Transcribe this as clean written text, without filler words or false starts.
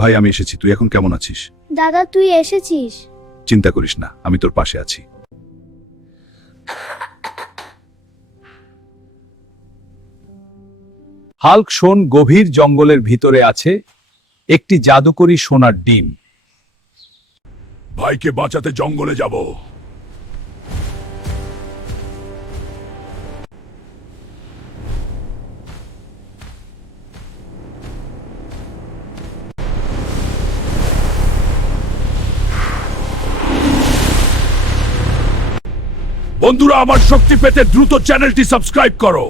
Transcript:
ভাই আমি এসেছি, তুই এখন কেমন আছিস? দাদা তুই এসেছিস? চিন্তা করিস না, আমি তোর পাশে আছি। হাল্ক শোন গভীর জঙ্গলের ভিতরে আছে একটি জাদুকরী সোনার ডিম। ভাইকে বাঁচাতে জঙ্গলে যাব। বন্ধুরা, আমার শক্তি পেতে দ্রুত চ্যানেলটি সাবস্ক্রাইব করো।